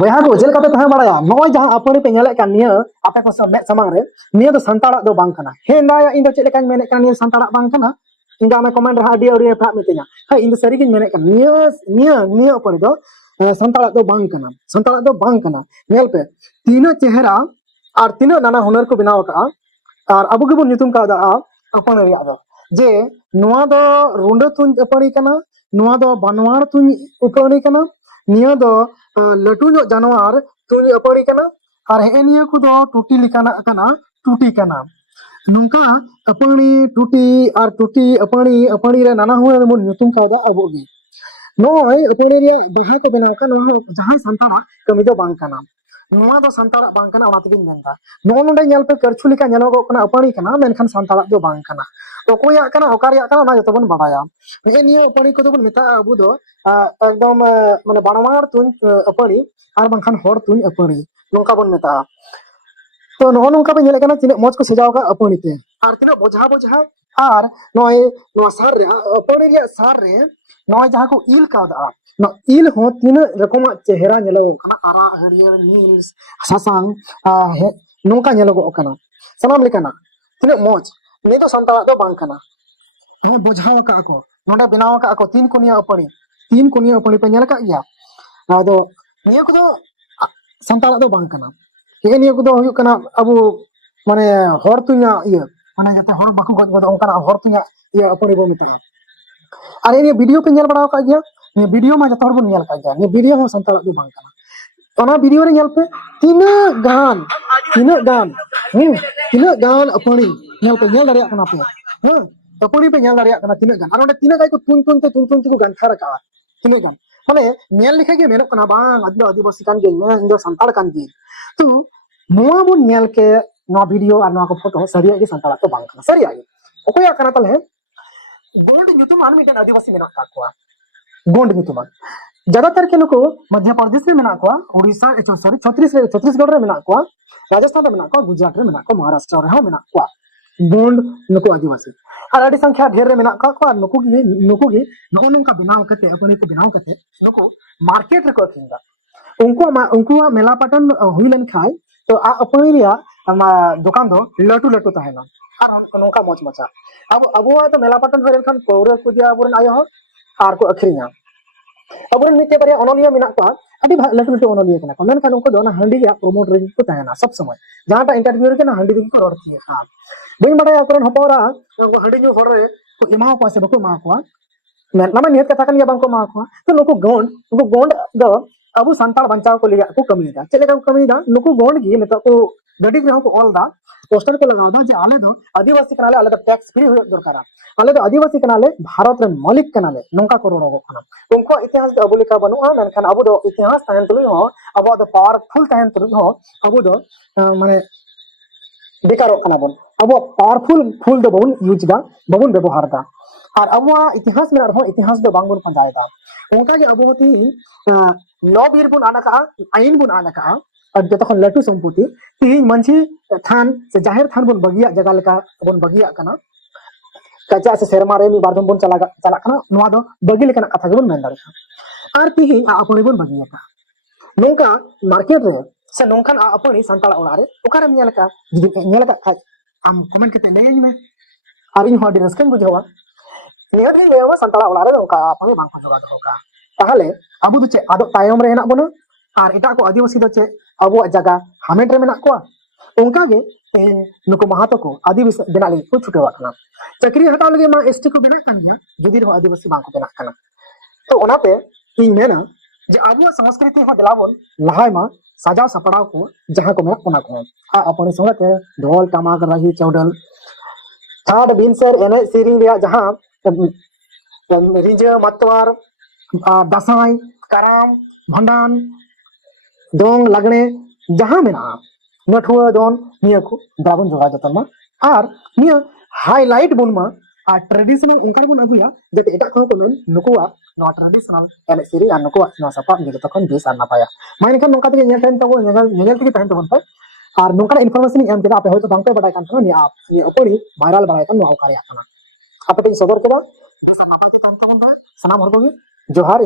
बया को जेल का तहां बड़ा नय जहां अपनी पे नेले कान निया आपे को सब समांग रे निया तो संताड़ा दो बांग कना हे ना इन दो चेले कान मेने कान निया संताड़ा बांग कना इंगा में कमेंट रहा आडी आडी फा मितኛ हाय इन दो सरी गिन मेने कान निया निया निया अपनी दो संताड़ा दो बांग कना संताड़ा दो बांग कना नेल पे तीना चेहरा और तीना नाना हुनर को बनाव का और अबु गिबुन नितुम का अपन रिया दो जे नुआ दो रुंडा तुन अपनी कना नुआ दो बनवाड़ तुन उपनी कना निया दो लटू नो जानवर तुन अपनी कना और हे निया को दो टूटी लिकाना कना टूटी कना नुका अपनी टूटी और टूटी अपनी अपनी रे नाना हुनर मुन नितुम का अबु गी नय अपनी रे बहा को बनाव का जहां संताड़ा कमी दो बांग कना नुआ दो संताड़ा बांग कना ओना तिगिन मेनदा नो नोडे नेल पे करछु लिका नेलोगो कना अपनी कना मेनखान संताड़ा दो बांग कना ओकोया कना ओकारिया कना ना जतो बन बाडाया हे निया अपनी को दो बन मिता अबु दो एकदम माने बाणवार तुन अपनी और बांखान होर तुन अपनी नोंका बन मिता तो नो नोंका पे नेले कना तिने मौज को सजाव का अपनी ते और तिने बोझा बोझा और नय नो सार रे अपनी रे सार रे नय जहां को इल का दा न इल हो तीन रकम चेहरा नेलो कना आरा हरियर नील सासांग नोंका नेलो कना सनाम लेकना तिने मौज ने तो संताड़ा दो बांग कना हे बोझाव का को नोडे बनाव का को तीन कोनिया अपनी पे नेल का गया आदो निया को दो संताड़ा दो बांग कना हे निया को दो हुयु कना अबु माने हर तुया इया माने जते हर बाकु गज गद ओंकाना हर तुया इया अपनी बो मिता अरे ये वीडियो पे नेल बड़ाव का गया ये वीडियो में जतो हर बन नेल का गया ये वीडियो हो संताड़ा दो बांग कना ओना वीडियो रे नेल पे तीना गान अपनी नेल पे नेल दरिया कना पे अपनी पे नेल दरिया कना तीना गान और ओंडे तीना गाय को तुन को गंथा रका तीना गान माने नेल लिखा के मेनो कना बांग अदो आदिवासी कान गे मैं इंदो संताड़ कान गे तो नोआ बन नेल के नो वीडियो और नो को फोटो सरिया के संताड़ा तो बांग कना सरिया के ओकोया कना तले गोंड ᱧᱩᱛᱩᱢᱟᱱ मिटन आदिवासी मेना का कोआ गोंड ᱧᱩᱛᱩᱢᱟन ज्यादातर के नुको मध्य प्रदेश में मेना कोआ उड़ीसा सॉरी छत्तीसगढ़ रे मेना कोआ राजस्थान रे मेना कोआ गुजरात रे मेना कोआ महाराष्ट्र रे हो मेना कोआ गोंड नुको आदिवासी और अड़ी संख्या ढेर रे मेना कोआ नुको गी नो नोंका बनाव कते अपनी को बनाव कते नुको मार्केट रे को अखिंदा उनको मेला पटन हुई लन खाय तो आ अपनी रिया दुकान दो लटू लटू तहेना और नोंका मौज मचा अब तो मेला पटन हरेन खान पौरे को दिया अबुरन आयो हो आर को अखरिया अबुरन मिते बारे अनोलिया मेना को अभी लटू लटू अनोलिया कना को मेनखान उनको दोना हंडी या प्रमोट रे को तहेना सब समय जहां इंटरव्यू रे ना हंडी दी को रोड किए हां बई बड़ा अकरन हपोरा उनको हंडी नु होर रे को इमा को से बको मा को ना मैं नियत कथा कन या बांको मा को तो नुको गोंड दो अबु संताड़ बंचाव को लिया को कमी दा चले को कमी दा नुको गोंड गी नेता को गडी ग्रह को ऑल दा पोस्टर को लगाव दा जे आले दो आदिवासी कनाले आले टैक्स फ्री हो दरकारा आले दो आदिवासी कनाले भारत रे मालिक कनाले नोंका को रोगो खाना उनको इतिहास दो अबुलिका बनुआ मेनखान अबु दो इतिहास तायन तुलु हो अबु दो पावरफुल तायन तुलु हो अबु दो माने बेकारो खाना बन अबु पावरफुल फुल दो बन यूज दा बबुन व्यवहार दा और अबु इतिहास में रहो इतिहास दो बांग बन पंजाय दा उनका जे अबुती लो बीर बुन आनका आइन बुन आनका और जतखन लटू संपत्ति तीन मंची थान से जाहिर थान बन बगिया जगह लेका बन बगिया कना कचा से शर्मा रे मी बारदम बन चला कना नोआ दो बगी लेकना कथा बन मेन दारे आर तीही अपनी बन बगिया का नोंका मार्केट रे से नोंखान अपनी संताड़ा ओला रे ओकारे नेल का जुदी नेल का खाय आम कमेंट कते लेय में आर इन होडी रस्कन बुझावा नियत ही लेवा संताड़ा ओला रे ओका अपनी बांग को जोगा दो का ताहले अबु दो चे आदो तायम रे हेना बनो और एटा को आदिवासी दो चे अबो जगह हामेट रे मेना को उनका गे नुको महातो को आदिवासी बेनाली को छुटेवा कना चक्री हटाव लगे मा एसटी को बेना कन गया जदी रो आदिवासी बांग को बेना कना तो ओनाते इन मेना जे आबो संस्कृति हो दिलाबोन लहाय मा साजा सपड़ाव को जहां को मेना कोना को आ अपने संगते ढोल टमाक रही चौडल थाड बिनसर एने सीरिंग रिया जहां रिंजे मतवार दसाई कराम भंडान दोंग लगने जहां मेना नठुआ दोन निया को दाबन जोगा जतमा और निया हाईलाइट बुनमा आ ट्रेडिशनल उनका बुन अगुया जते एटा को मेन नुकुआ नो ट्रेडिशनल एने सीरी आ नुकुआ नो सपा गे तखन बेस आ नापाया माने खान नोंका ते नेल टाइम तबो नेल के टाइम तबन पे और नोंका इन्फॉर्मेशन एम केदा आपे होय तो बांको बडाय कान नि आप नि अपनी वायरल बडाय कान नो कार्य kana आपे सदर केदा बेस आ नापाते तम तबन सनाम हर को जोहार।